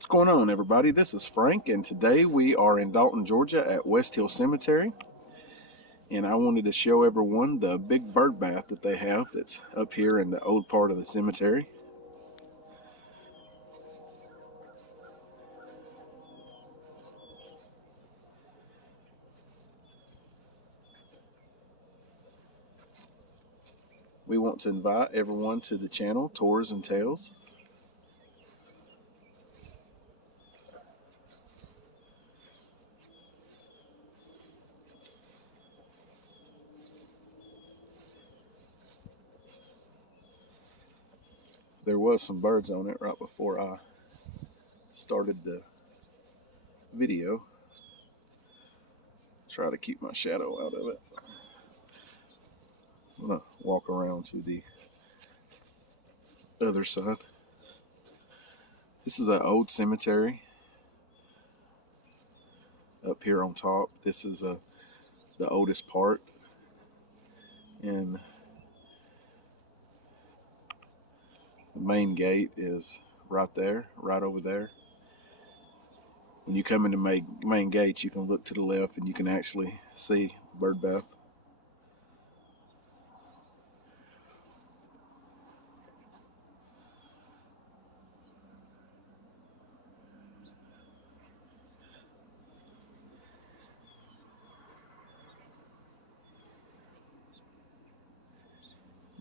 What's going on, everybody? This is Frank, and today we are in Dalton, Georgia at West Hill Cemetery. And I wanted to show everyone the big bird bath that they have that's up here in the old part of the cemetery. We want to invite everyone to the channel, Tours and Tales. There was some birds on it right before I started the video. Try to keep my shadow out of it. I'm going to walk around to the other side. This is an old cemetery up here on top. This is the oldest part, and the main gate is right there, right over there. When you come into main gate, you can look to the left and you can actually see bird bath.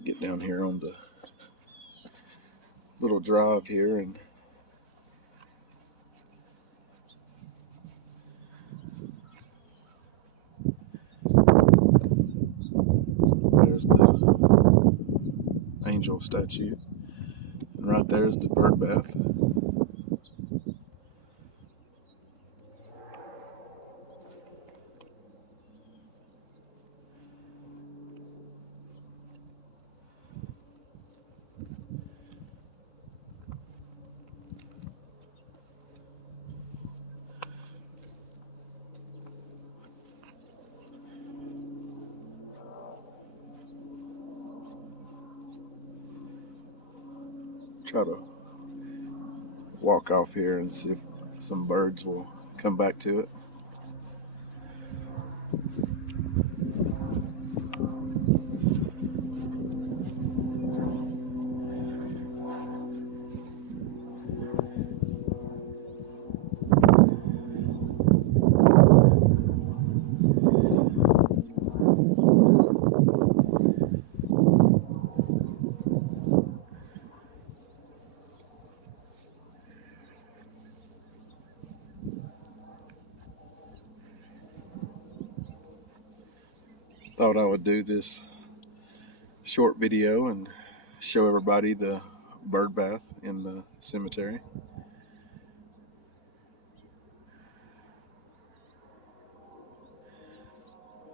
Get down here on the little drive here, and there's the angel statue, and right there is the bird bath. Try to walk off here and see if some birds will come back to it. Thought I would do this short video and show everybody the bird bath in the cemetery.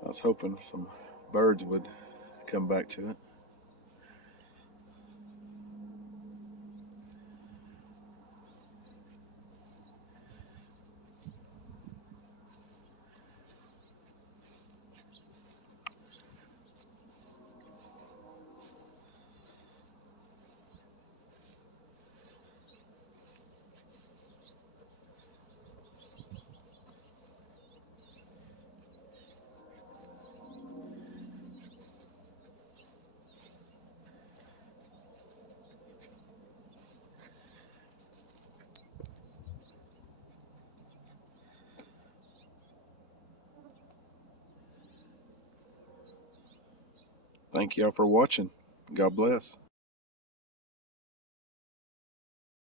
I was hoping some birds would come back to it. Thank y'all for watching. God bless.